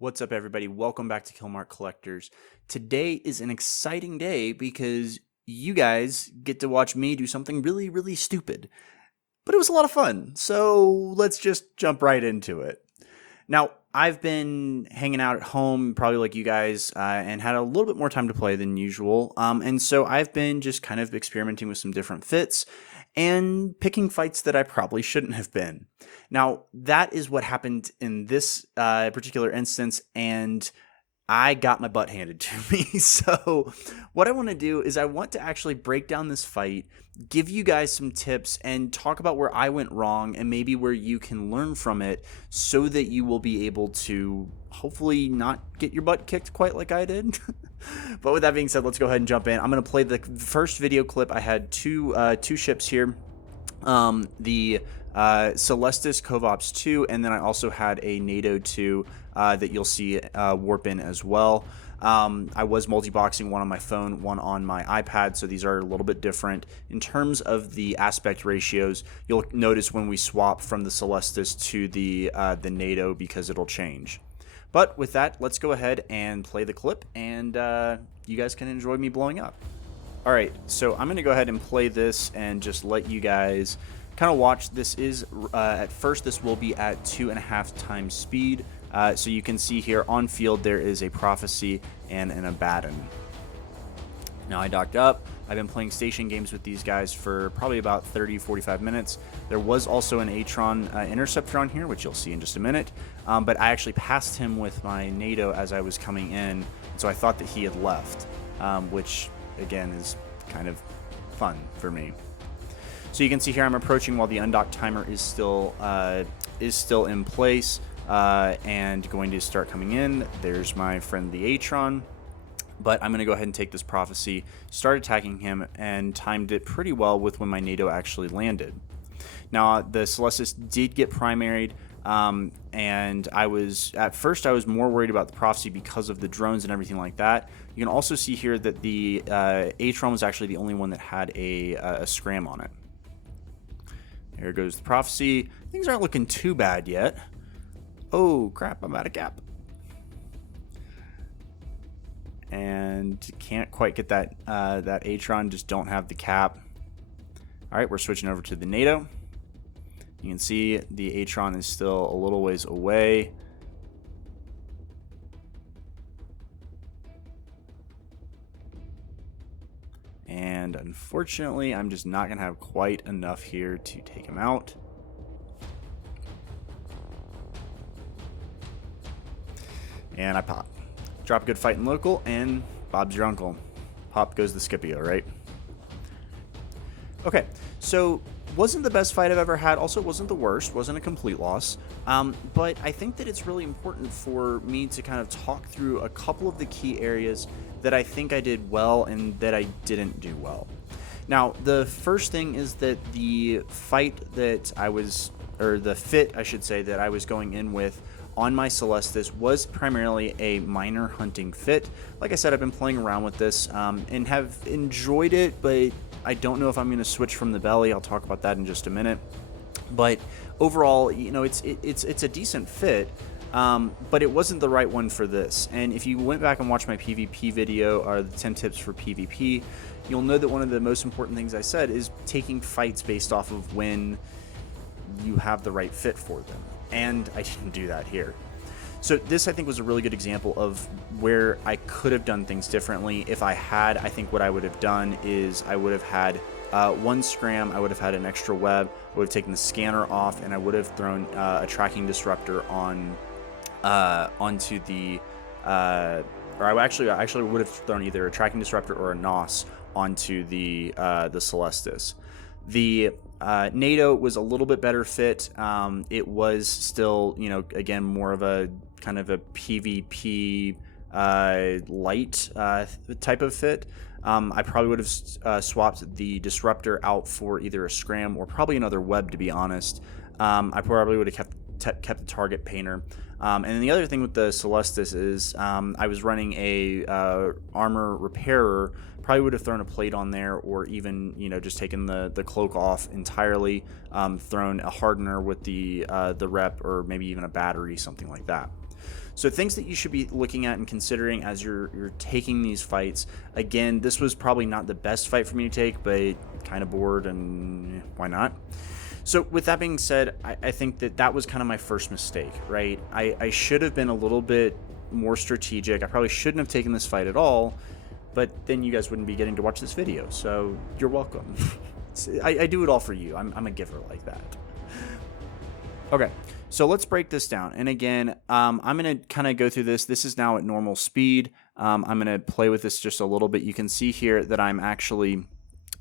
What's up, everybody? Welcome back to Killmark Collectors. Today is an exciting day because you guys get to watch me do something really, really stupid. But it was a lot of fun, so let's just jump right into it. Now, I've been hanging out at home, probably like you guys, and had a little bit more time to play than usual. And so I've been just kind of experimenting with some different fits and picking fights that I probably shouldn't have been. Now, that is what happened in this particular instance, and I got my butt handed to me. So, what I want to do is I want to actually break down this fight, give you guys some tips, and talk about where I went wrong and maybe where you can learn from it so that you will be able to hopefully not get your butt kicked quite like I did. But with that being said, let's go ahead and jump in. I'm going to play the first video clip. I had two ships here. The Celestis Cov Ops 2, and then I also had a NATO 2 that you'll see warp in as well. I was multi-boxing, one on my phone, one on my iPad, so these are a little bit different. In terms of the aspect ratios, you'll notice when we swap from the Celestis to the NATO because it'll change. But with that, let's go ahead and play the clip, and you guys can enjoy me blowing up. Alright, so I'm going to go ahead and play this and just let you guys kind of watch. This is, at first, this will be at 2.5 times speed. So you can see here on field there is a Prophecy and an Abbadon. Now I docked up. I've been playing station games with these guys for probably about 30-45 minutes. There was also an Atron Ceptor on here, which you'll see in just a minute. But I actually passed him with my NATO as I was coming in, so I thought that he had left, which again is kind of fun for me. So you can see here I'm approaching while the undock timer is still in place and going to start coming in. There's my friend the Atron. But I'm going to go ahead and take this Prophecy, start attacking him, and timed it pretty well with when my NATO actually landed. Now, the Celestis did get primaried, and at first I was more worried about the Prophecy because of the drones and everything like that. You can also see here that the Atron was actually the only one that had a scram on it. There goes the Prophecy. Things aren't looking too bad yet. Oh, crap, I'm out of cap. And can't quite get that Atron, just don't have the cap. Alright, we're switching over to the NATO. You can see the Atron is still a little ways away. And unfortunately, I'm just not going to have quite enough here to take him out. And I pop. Drop a good fight in local, and Bob's your uncle. Pop goes the Scipio, right? Okay, so wasn't the best fight I've ever had. Also, wasn't the worst. Wasn't a complete loss. But I think that it's really important for me to kind of talk through a couple of the key areas that I think I did well and that I didn't do well. Now, the first thing is that the fight that I was, or the fit, I should say, that I was going in with on my Celestis was primarily a miner hunting fit. Like I said, I've been playing around with this and have enjoyed it, but I don't know if I'm going to switch from the belly. I'll talk about that in just a minute. But overall, you know, it's a decent fit, but it wasn't the right one for this. And if you went back and watched my PvP video, or the 10 tips for PvP, you'll know that one of the most important things I said is taking fights based off of when you have the right fit for them. And I didn't do that here. So this, I think, was a really good example of where I could have done things differently. If I had, I think what I would have done is I would have had one scram, I would have had an extra web, I would have taken the scanner off, and I would have thrown a tracking disruptor on onto the or I actually would have thrown either a tracking disruptor or a NOS onto the Celestis. The NATO was a little bit better fit. It was still, you know, again, more of a kind of a PvP light type of fit. I probably would have swapped the disruptor out for either a scram or probably another web, to be honest. I probably would have kept the target painter. And then the other thing with the Celestis is I was running a armor repairer. Probably would have thrown a plate on there, or even, you know, just taken the cloak off entirely, thrown a hardener with the rep, or maybe even a battery, something like that. So things that you should be looking at and considering as you're taking these fights. Again, this was probably not the best fight for me to take, but kind of bored, and why not? So with that being said, I think that was kind of my first mistake, right? I should have been a little bit more strategic. I probably shouldn't have taken this fight at all, but then you guys wouldn't be getting to watch this video, so you're welcome. I do it all for you. I'm a giver like that. Okay, so let's break this down. And again, I'm going to kind of go through this. This is now at normal speed. I'm going to play with this just a little bit. You can see here that I'm actually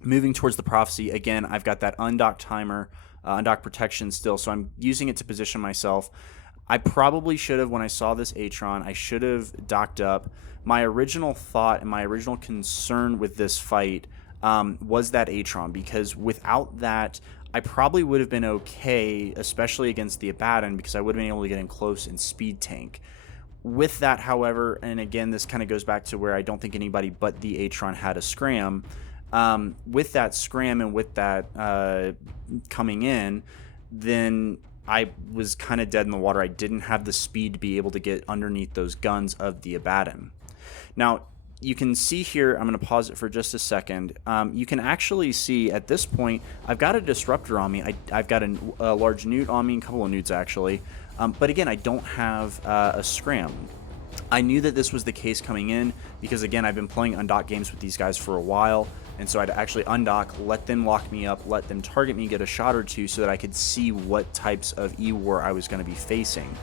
moving towards the prophecy. Again, I've got that undock timer, undock protection still, so I'm using it to position myself. I probably should have, when I saw this Atron, I should have docked up. My original thought and my original concern with this fight was that Atron, because without that, I probably would have been okay, especially against the Abbadon, because I would have been able to get in close and speed tank. With that, however, and again, this kind of goes back to where I don't think anybody but the Atron had a scram. With that scram and with that coming in, then I was kind of dead in the water. I didn't have the speed to be able to get underneath those guns of the Abbadon. Now, you can see here, I'm going to pause it for just a second. You can actually see at this point, I've got a disruptor on me. I've got a large newt on me, a couple of newts actually. But again, I don't have a scram. I knew that this was the case coming in because, again, I've been playing undock games with these guys for a while, and so I'd actually undock, let them lock me up, let them target me, get a shot or two so that I could see what types of E-War I was going to be facing.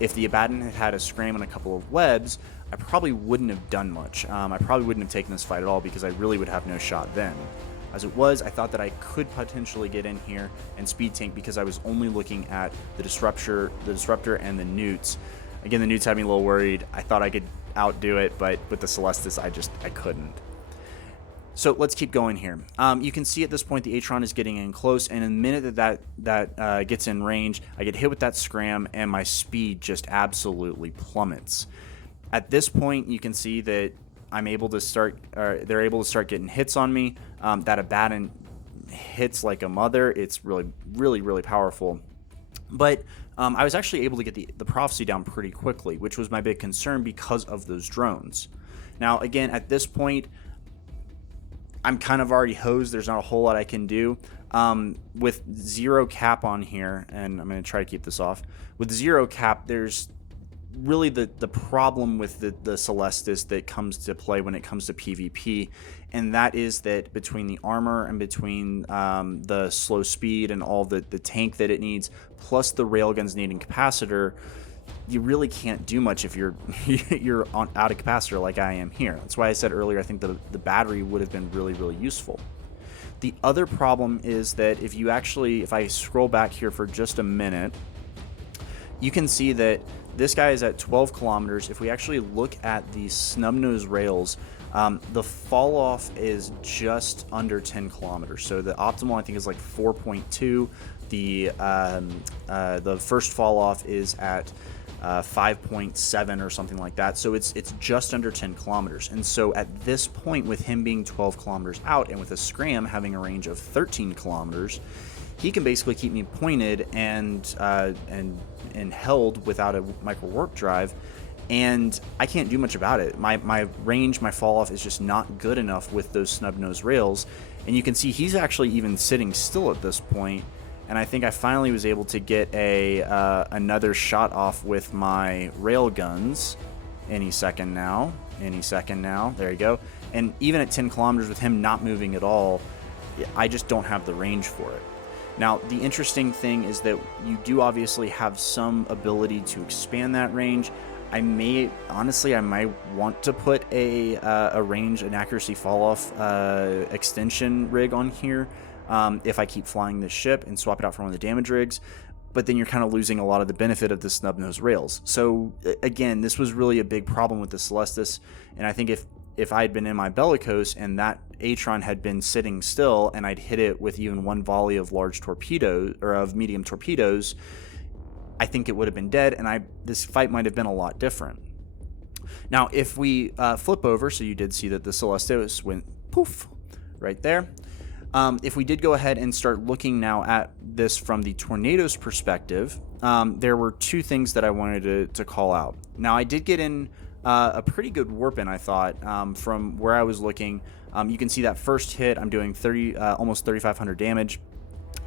If the Abbadon had had a scram and a couple of webs, I probably wouldn't have done much. I probably wouldn't have taken this fight at all because I really would have no shot then. As it was, I thought that I could potentially get in here and speed tank because I was only looking at the disruptor and the newts. Again, the newts had me a little worried. I thought I could outdo it, but with the Celestis, I couldn't. So let's keep going here. You can see at this point the Atron is getting in close, and in the minute that gets in range, I get hit with that scram, and my speed just absolutely plummets. At this point, you can see that I'm able to start, they're able to start getting hits on me. That Abbadon hits like a mother. It's really powerful. But I was actually able to get the prophecy down pretty quickly, which was my big concern because of those drones. Now, again, at this point, I'm kind of already hosed. There's not a whole lot I can do. With zero cap on here, and I'm going to try to keep this off. With zero cap, there's really the problem with the Celestis that comes to play when it comes to PvP, and that is that between the armor and between the slow speed and all the tank that it needs, plus the railguns needing capacitor, you really can't do much if you're out of capacitor like I am here. That's why I said earlier I think the battery would have been really useful. The other problem is that if I scroll back here for just a minute, you can see that this guy is at 12 kilometers. If we actually look at the snub-nose rails, the fall off is just under 10 kilometers. So the optimal, I think, is like 4.2. The first fall off is at 5.7 or something like that. So it's just under 10 kilometers. And so at this point, with him being 12 kilometers out and with a scram having a range of 13 kilometers, he can basically keep me pointed and held without a micro warp drive, and I can't do much about it. My range, my fall off is just not good enough with those snub nose rails, and you can see he's actually even sitting still at this point. And I think I finally was able to get another shot off with my rail guns any second now. There you go. And even at 10 kilometers with him not moving at all, I just don't have the range for it. Now, the interesting thing is that you do obviously have some ability to expand that range. I might want to put a range and accuracy fall-off extension rig on here if I keep flying this ship and swap it out for one of the damage rigs. But then you're kind of losing a lot of the benefit of the snub-nose rails. So, again, this was really a big problem with the Celestis, and I think if I had been in my bellicose and that Atron had been sitting still and I'd hit it with even one volley of large torpedoes or of medium torpedoes, I think it would have been dead, and this fight might have been a lot different. Now, if we flip over, so you did see that the Celestis went poof right there. If we did go ahead and start looking now at this from the Tornado's perspective, there were two things that I wanted to call out. Now, I did get in a pretty good warp in, I thought, from where I was looking. You can see that first hit, I'm doing almost 3,500 damage.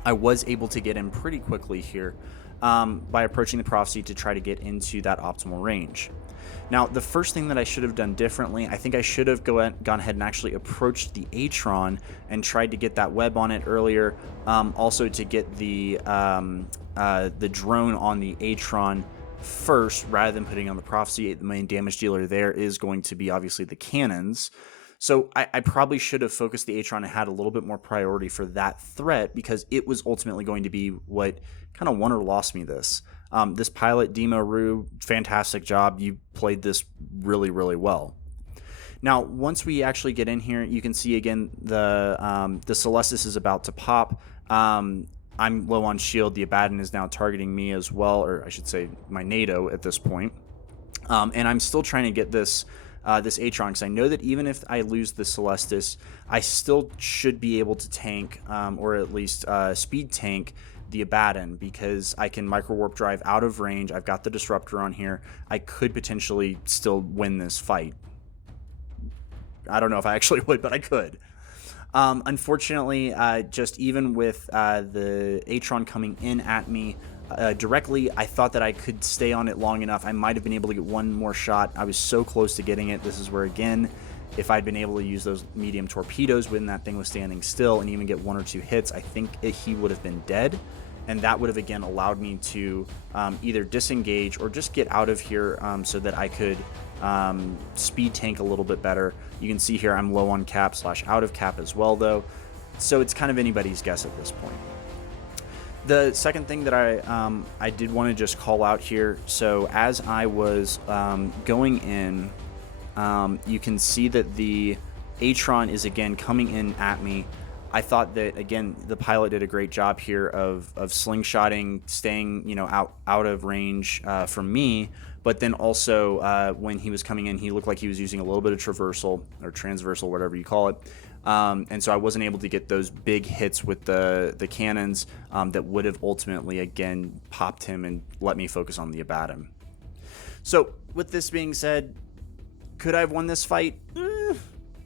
I was able to get in pretty quickly here by approaching the prophecy to try to get into that optimal range. Now, the first thing that I should have done differently, I think I should have gone ahead and actually approached the Atron and tried to get that web on it earlier. Also to get the drone on the Atron first rather than putting on the prophecy. The main damage dealer there is going to be obviously the cannons. So I probably should have focused the Atron and had a little bit more priority for that threat, because it was ultimately going to be what kind of won or lost me this. This pilot, Demo Rue, fantastic job. You played this really, really well. Now, once we actually get in here, you can see again the Celestis is about to pop. I'm low on shield. The Abbadon is now targeting me as well, or I should say my NATO at this point. And I'm still trying to get this Atron, because I know that even if I lose the Celestis, I still should be able to tank, or at least speed tank, the Abbadon, because I can micro warp drive out of range. I've got the disruptor on here. I could potentially still win this fight. I don't know if I actually would, but I could. Unfortunately, just even with the Atron coming in at me directly, I thought that I could stay on it long enough. I might have been able to get one more shot. I was so close to getting it. This is where, again, if I'd been able to use those medium torpedoes when that thing was standing still and even get one or two hits, I think he would have been dead. And that would have, again, allowed me to either disengage or just get out of here so that I could speed tank a little bit better. You can see here I'm low on cap / out of cap as well, though. So it's kind of anybody's guess at this point. The second thing that I did want to just call out here, so as I was going in, you can see that the Atron is again coming in at me. I thought that, again, the pilot did a great job here of slingshotting, staying out of range from me, but then also when he was coming in, he looked like he was using a little bit of traversal or transversal, whatever you call it. And so I wasn't able to get those big hits with the cannons that would have ultimately, again, popped him and let me focus on the Abbadon. So with this being said, could I have won this fight?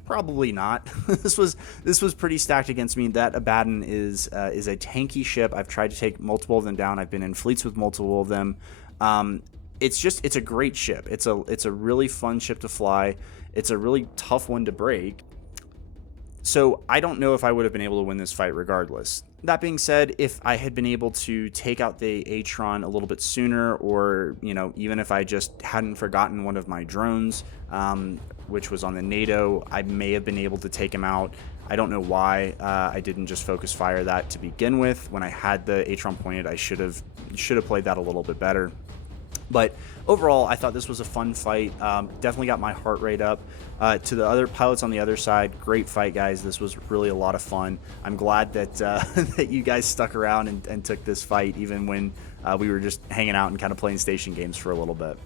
Probably not. This was pretty stacked against me. That Abbadon is a tanky ship. I've tried to take multiple of them down. I've been in fleets with multiple of them. It's a great ship. It's a really fun ship to fly. It's a really tough one to break. So I don't know if I would have been able to win this fight regardless. That being said, if I had been able to take out the Atron a little bit sooner, or even if I just hadn't forgotten one of my drones, which was on the NATO, I may have been able to take him out. I don't know why I didn't just focus fire that to begin with. When I had the Atron pointed, I should have played that a little bit better. But overall, I thought this was a fun fight. Definitely got my heart rate up. To the other pilots on the other side, great fight, guys. This was really a lot of fun. I'm glad that that you guys stuck around and took this fight, even when we were just hanging out and kind of playing station games for a little bit.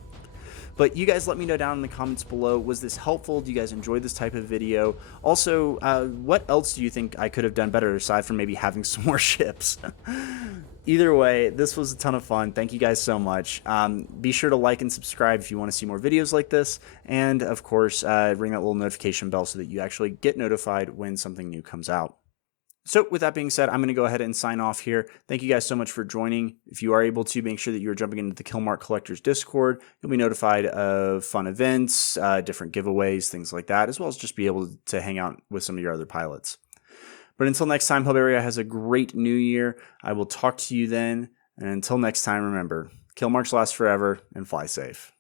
But you guys let me know down in the comments below, was this helpful? Do you guys enjoy this type of video? Also, what else do you think I could have done better aside from maybe having some more ships? Either way, this was a ton of fun. Thank you guys so much. Be sure to like and subscribe if you want to see more videos like this. And, of course, ring that little notification bell so that you actually get notified when something new comes out. So with that being said, I'm going to go ahead and sign off here. Thank you guys so much for joining. If you are able to, make sure that you are jumping into the Killmark Collectors Discord. You'll be notified of fun events, different giveaways, things like that, as well as just be able to hang out with some of your other pilots. But until next time, hope everybody has a great new year. I will talk to you then. And until next time, remember, kill marks last forever and fly safe.